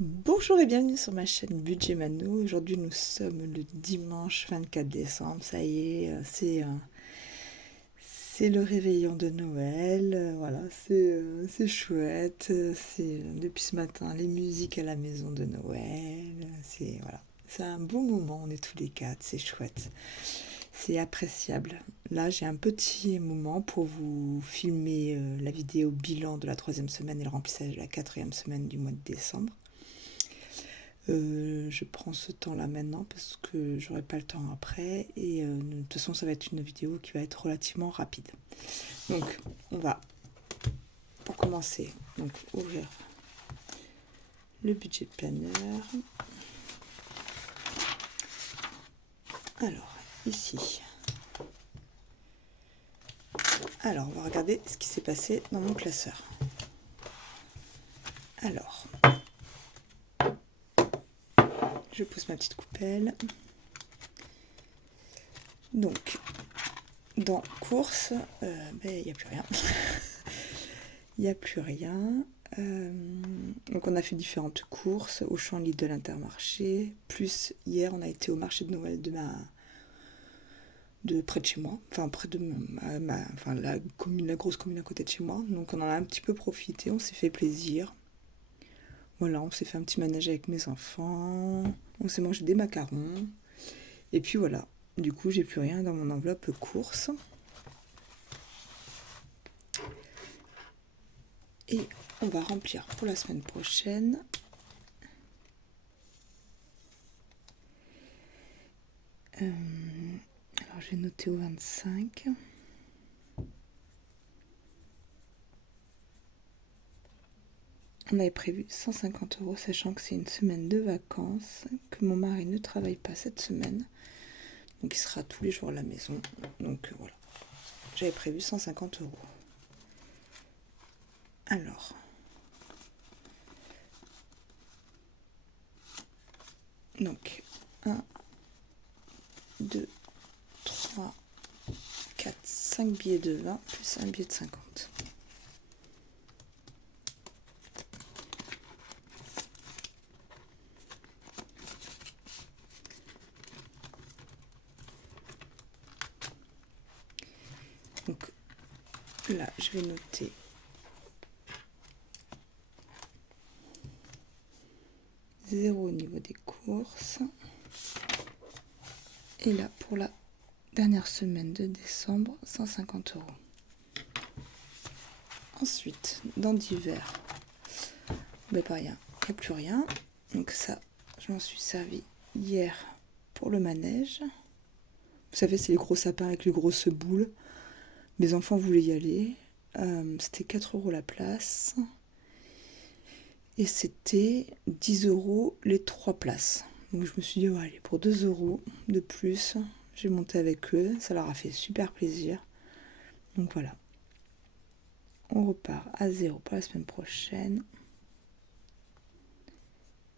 Bonjour et bienvenue sur ma chaîne Budget Mano. Aujourd'hui nous sommes le dimanche 24 décembre, ça y est, c'est le réveillon de Noël, voilà, c'est chouette, depuis ce matin les musiques à la maison de Noël, voilà, c'est un beau moment, on est tous les quatre, c'est chouette, c'est appréciable. Là j'ai un petit moment pour vous filmer la vidéo bilan de la troisième semaine et le remplissage de la quatrième semaine du mois de décembre. Je prends ce temps-là maintenant parce que j'aurai pas le temps après et de toute façon ça va être une vidéo qui va être relativement rapide. Donc on va, pour commencer, donc ouvrir le budget planner. Alors ici, alors on va regarder ce qui s'est passé dans mon classeur. Alors, je pose ma petite coupelle. Donc, dans courses, il n'y a plus rien. Il n'y a plus rien. Donc on a fait différentes courses au Auchan, Lidl, Intermarché. Plus hier on a été au marché de Noël de près de chez moi. Enfin près de la grosse commune à côté de chez moi. Donc on en a un petit peu profité, on s'est fait plaisir. Voilà, on s'est fait un petit manège avec mes enfants. On s'est mangé des macarons. Et puis voilà. Du coup j'ai plus rien dans mon enveloppe course. Et on va remplir pour la semaine prochaine. Alors je vais noter au 25. On avait prévu 150 €, sachant que c'est une semaine de vacances, que mon mari ne travaille pas cette semaine. Donc il sera tous les jours à la maison. Donc voilà. J'avais prévu 150 €. Alors. Donc 1, 2, 3, 4, 5 billets de 20 plus un billet de 50. Donc là, je vais noter 0 au niveau des courses. Et là, pour la dernière semaine de décembre, 150 €. Ensuite, dans divers, pareil, il n'y a plus rien. Donc ça, je m'en suis servi hier pour le manège. Vous savez, c'est les gros sapins avec les grosses boules. Mes enfants voulaient y aller. C'était 4 € la place. Et c'était 10 € les 3 places. Donc je me suis dit, oh, allez, pour 2 € de plus, j'ai monté avec eux. Ça leur a fait super plaisir. Donc voilà. On repart à 0 pour la semaine prochaine.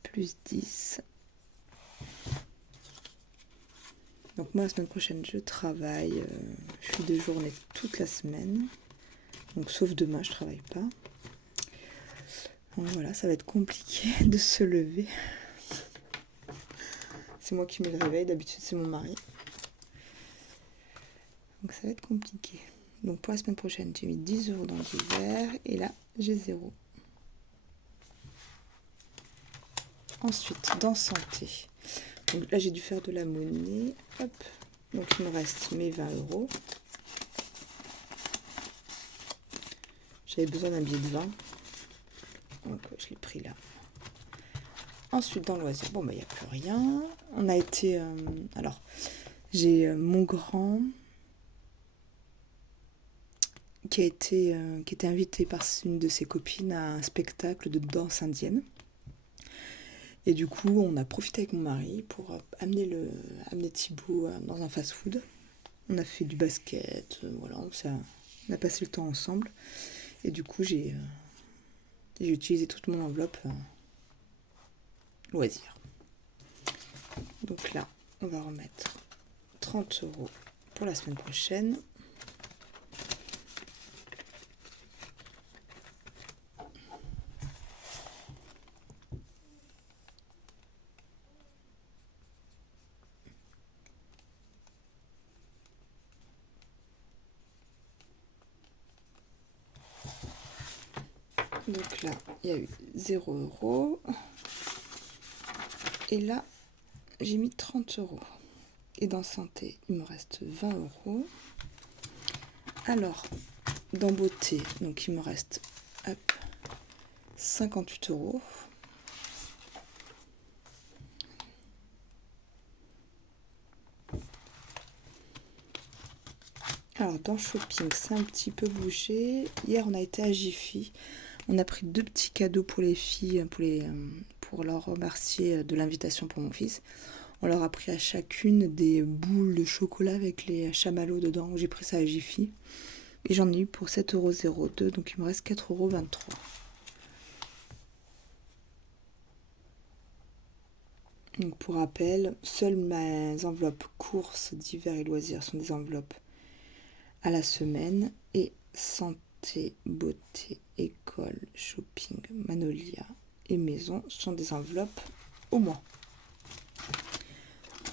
Plus 10. Donc moi, la semaine prochaine, je travaille. Je suis de journée toute la semaine. Donc sauf demain, je travaille pas. Donc voilà, ça va être compliqué de se lever. C'est moi qui mets le réveil, d'habitude c'est mon mari. Donc ça va être compliqué. Donc pour la semaine prochaine, j'ai mis 10 € dans l'hiver et là, j'ai 0. Ensuite, dans santé. Donc là, j'ai dû faire de la monnaie. Hop. Donc il me reste mes 20 €. J'avais besoin d'un billet de 20. Donc je l'ai pris là. Ensuite, dans loisirs, il n'y a plus rien. On a été... alors, j'ai mon grand qui était invité par une de ses copines à un spectacle de danse indienne. Et du coup, on a profité avec mon mari pour amener Thibaut dans un fast-food. On a fait du basket, voilà, on a passé le temps ensemble. Et du coup, j'ai utilisé toute mon enveloppe loisirs. Donc là, on va remettre 30 € pour la semaine prochaine. Donc là, il y a eu 0 €. Et là, j'ai mis 30 €. Et dans santé, il me reste 20 €. Alors, dans beauté, donc il me reste 58 €. Alors, dans shopping, c'est un petit peu bougé. Hier, on a été à Jiffy. On a pris 2 petits cadeaux pour les filles, pour leur remercier de l'invitation pour mon fils. On leur a pris à chacune des boules de chocolat avec les chamallows dedans. J'ai pris ça à Jiffy. Et j'en ai eu pour 7,02 €. Donc, il me reste 4,23 €. Donc, pour rappel, seules mes enveloppes courses d'hiver et loisirs sont des enveloppes à la semaine. Et santé, beauté, école, shopping, Manolia et maison sont des enveloppes au mois.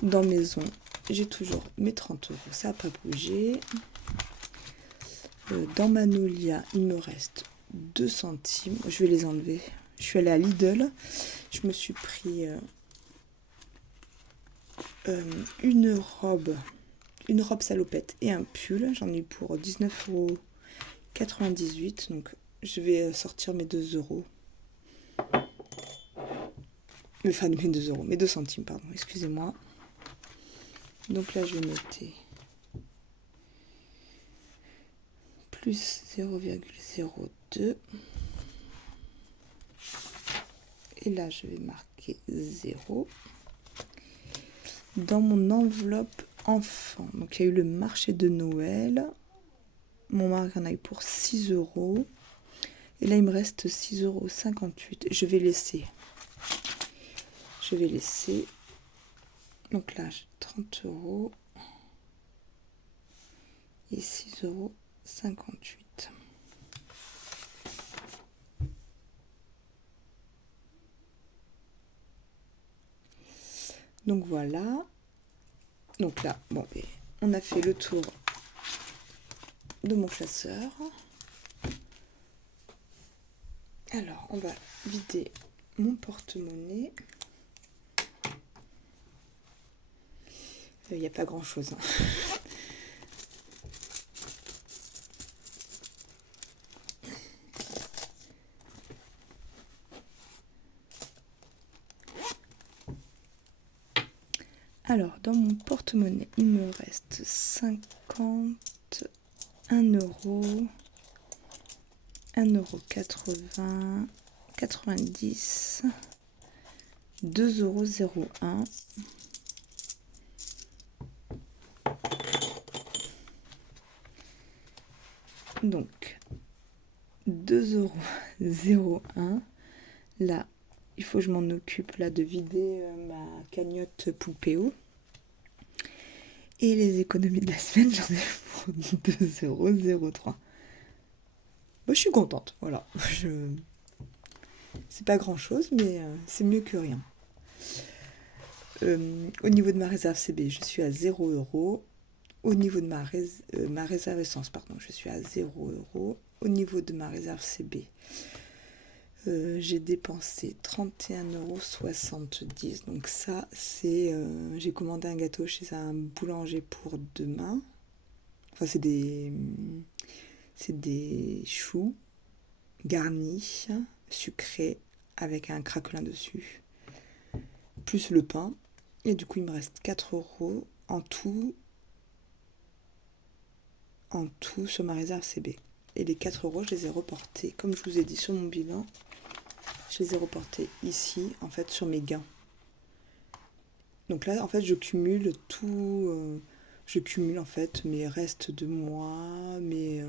Dans maison, j'ai toujours mes 30 €, ça n'a pas bougé. Dans Manolia, il me reste 2 centimes. Je vais les enlever. Je suis allée à Lidl. Je me suis pris une robe salopette et un pull. J'en ai eu pour 19,98 €. Donc, je vais sortir mes 2 €. Enfin, mes 2 €, mes 2 centimes, pardon, excusez-moi. Donc là, je vais noter plus 0,02. Et là, je vais marquer 0. Dans mon enveloppe enfant, donc il y a eu le marché de Noël. Mon mari en a eu pour 6 €. Et là, il me reste 6,58 €. Je vais laisser. Donc là, j'ai 30 € et 6,58 €. Donc voilà. Donc là, bon, on a fait le tour de mon classeur. Alors, on va vider mon porte-monnaie. Il n'y a pas grand-chose. Alors, dans mon porte-monnaie, il me reste 50, 1 €, 1,80 €, 90, 2,01 €. Donc, 2,01 €. Là, il faut que je m'en occupe là de vider ma cagnotte Poupéo. Et les économies de la semaine, j'en ai pour 2,03 €. Moi, je suis contente, voilà. C'est pas grand-chose, mais c'est mieux que rien. Au niveau de ma réserve CB, je suis à 0 €. Au niveau de ma réserve essence, pardon, je suis à 0 €. Au niveau de ma réserve CB, j'ai dépensé 31,70 €. Donc ça, c'est... j'ai commandé un gâteau chez un boulanger pour demain. Enfin, c'est des choux garnis, sucrés, avec un craquelin dessus. Plus le pain. Et du coup, il me reste 4 € en tout sur ma réserve CB. Et les 4 €, je les ai reportés, comme je vous ai dit sur mon bilan, je les ai reportés ici, en fait, sur mes gains. Donc là, en fait, je cumule tout, je cumule en fait mes restes de mois, mes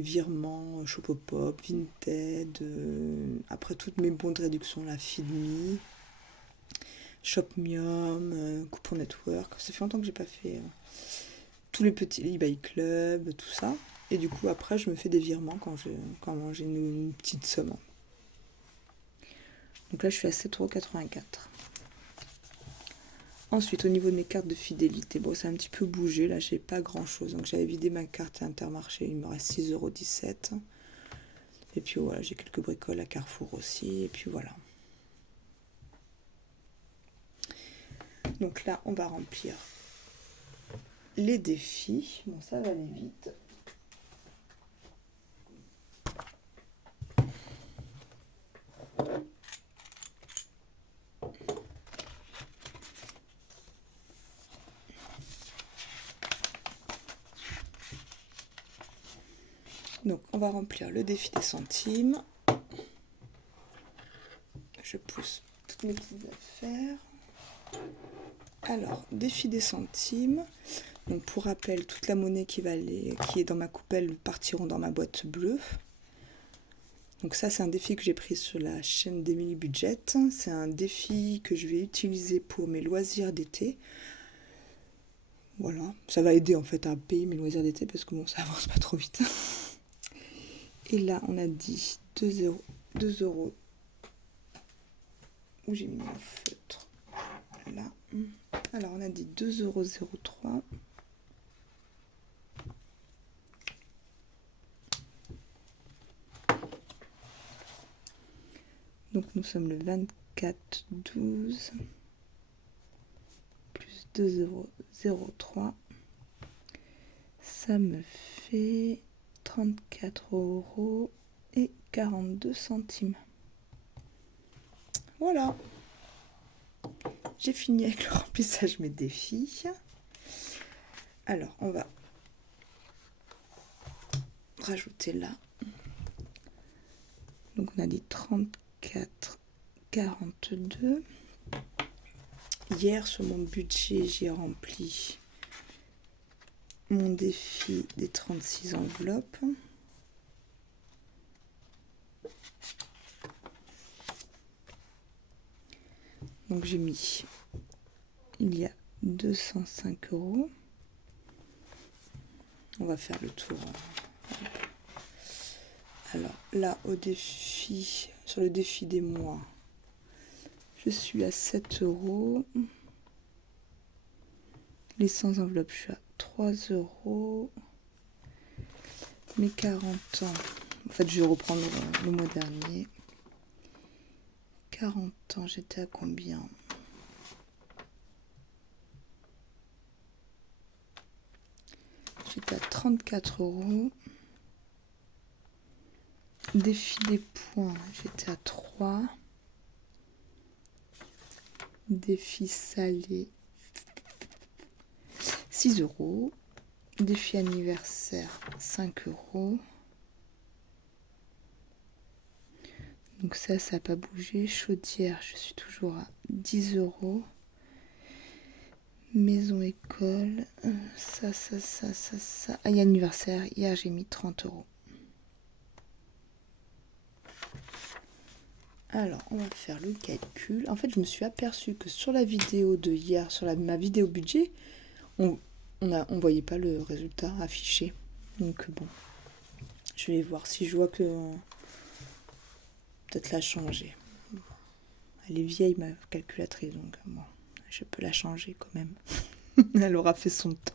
virements Shopopop, Vinted, après toutes mes bons de réduction, la Feedme, Shopmium, Coupon Network. Ça fait longtemps que j'ai pas fait tous les petits eBay Club, tout ça. Et du coup, après, je me fais des virements quand j'ai une petite somme. Donc là, je suis à 7,84 €. Ensuite, au niveau de mes cartes de fidélité, bon, ça a un petit peu bougé. Là, j'ai pas grand chose. Donc, j'avais vidé ma carte Intermarché. Il me reste 6,17 €. Et puis voilà, j'ai quelques bricoles à Carrefour aussi. Et puis voilà. Donc là, on va remplir les défis. Bon, ça va aller vite. Donc, on va remplir le défi des centimes. Je pousse toutes mes petites affaires. Alors, défi des centimes. Donc, pour rappel, toute la monnaie qui est dans ma coupelle partiront dans ma boîte bleue. Donc ça, c'est un défi que j'ai pris sur la chaîne d'Emily Budget. C'est un défi que je vais utiliser pour mes loisirs d'été. Voilà, ça va aider en fait à payer mes loisirs d'été parce que bon, ça avance pas trop vite. Et là, on a dit 2 euros. Où j'ai mis mon feutre. Là. Alors, on a dit 2,03 €. Donc, nous sommes le 24/12 plus 2,03 €. Ça me fait 34,42 €. Voilà. J'ai fini avec le remplissage mes défis. Alors, on va rajouter là. Donc, on a dit 34,42 €. Hier, sur mon budget, j'ai rempli mon défi des 36 enveloppes. Donc, j'ai mis, il y a 205 €. On va faire le tour. Alors, là, sur le défi des mois, je suis à 7 €. Les 100 enveloppes, je suis à 3 €. Mes 40 ans, en fait, je vais reprendre le mois dernier. 40 ans, j'étais à combien? J'étais à 34 €. Défi des points, j'étais à 3. Défi salé, 6 €. Défi anniversaire, 5 €. Donc ça n'a pas bougé. Chaudière, je suis toujours à 10 €. Maison école, ça. Ah, il y a anniversaire, hier j'ai mis 30 €. Alors, on va faire le calcul. En fait, je me suis aperçue que sur la vidéo de hier, sur ma vidéo budget, on voyait pas le résultat affiché. Donc bon, je vais voir si je vois que peut-être la changer. Elle est vieille, ma calculatrice, donc bon, je peux la changer quand même. Elle aura fait son temps.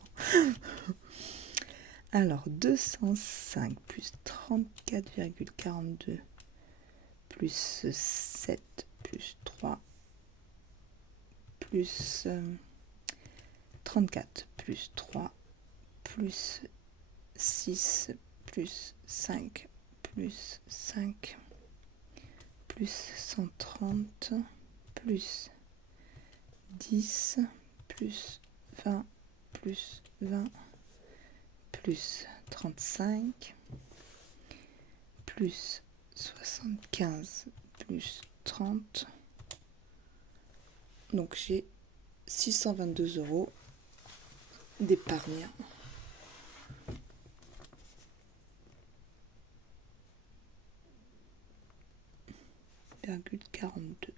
Alors, 205 plus 34,42 plus 7 plus 3 plus 34 plus 3 plus 6 plus 5 plus 5 plus 130 plus 10 plus 20 plus 20 plus 35 plus 75 plus 30. Donc j'ai 622 € d'épargne. ,42.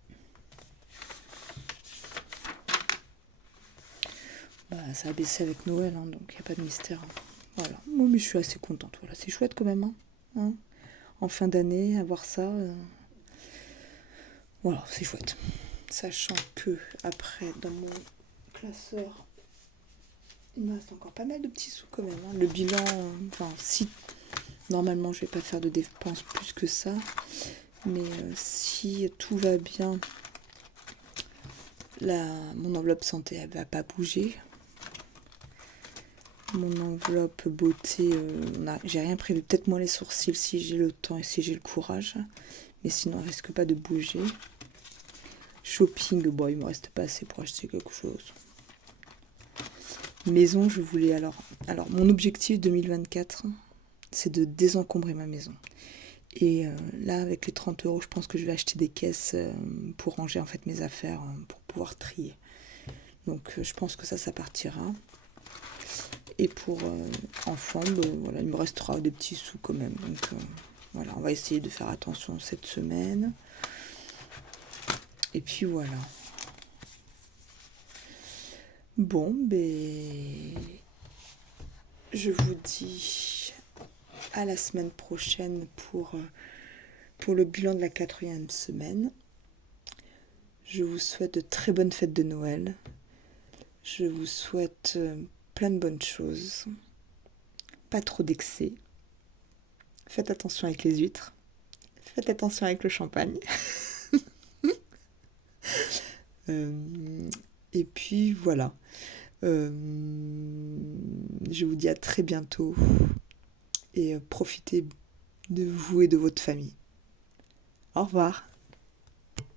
Bah, ça a baissé avec Noël, hein, donc il n'y a pas de mystère. Voilà. Moi, mais je suis assez contente. Voilà, c'est chouette quand même. Hein. En fin d'année, avoir ça. Voilà, c'est chouette. Sachant que après, dans mon classeur, il me reste encore pas mal de petits sous quand même. Hein. Le bilan, enfin, si Normalement, je vais pas faire de dépenses plus que ça. Mais si tout va bien, mon enveloppe santé, elle va pas bouger. Mon enveloppe beauté, j'ai rien prévu. Peut-être moins les sourcils si j'ai le temps et si j'ai le courage. Mais sinon, elle risque pas de bouger. Shopping, bon, il me reste pas assez pour acheter quelque chose. Maison, je voulais alors mon objectif 2024, c'est de désencombrer ma maison. Et là, avec les 30 euros, je pense que je vais acheter des caisses pour ranger en fait mes affaires, pour pouvoir trier. Donc je pense que ça partira. Et pour enfants, voilà, il me restera des petits sous quand même. Donc voilà, on va essayer de faire attention cette semaine. Et puis voilà. Bon, je vous dis à la semaine prochaine pour le bilan de la 4e semaine. Je vous souhaite de très bonnes fêtes de Noël. Je vous souhaite plein de bonnes choses. Pas trop d'excès. Faites attention avec les huîtres. Faites attention avec le champagne. Et puis voilà. Je vous dis à très bientôt. Et profitez de vous et de votre famille. Au revoir.